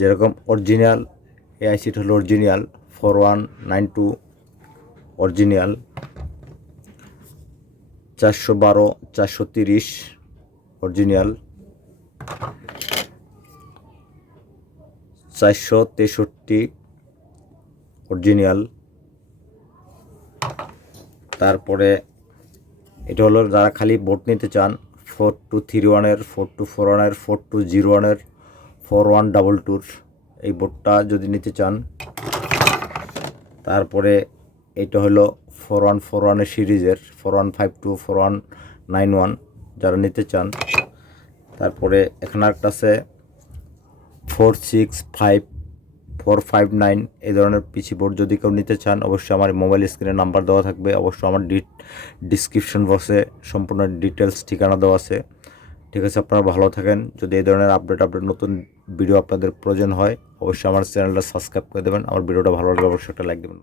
যেরকম অরিজিনাল এই আইসিটা হলো original four one nine two original চারশো বারো, চারশো তিরিশ অরিজিনাল চারশো তেষট্টি অরিজিনাল তারপরে এটা হলো যারা খালি বোট নিতে চান ফোর টু থ্রি ওয়ানের ফোর টু ফোর ওয়ানের ফোর টু জিরো ওয়ানের ফোর ওয়ান ডাবল টুর, এই বোটটা যদি নিতে চান। তারপরে এটা হলো ফোর ওয়ান ফোর ওয়ানের সিরিজের, four one five two, four one nine one, যারা নিতে চান। তারপরে এখানে একটা আছে, four six five, four five nine, এই ধরনের পিসি বোর্ড যদি কেউ নিতে চান, অবশ্যই আমার মোবাইল স্ক্রিনে নাম্বার দেওয়া থাকবে, অবশ্যই আমার ডি ডিসক্রিপশন বক্সে সম্পূর্ণ ডিটেলস ঠিকানা দেওয়া আছে। ঠিক আছে, আপনারা ভালো থাকেন। যদি এই ধরনের আপডেট আপডেট নতুন ভিডিও আপনাদের প্রয়োজন হয়, অবশ্যই আমার চ্যানেলটা সাবস্ক্রাইব করে দেবেন। আমার ভিডিওটা ভালো লাগলে অবশ্যই একটা লাইক দেবেন।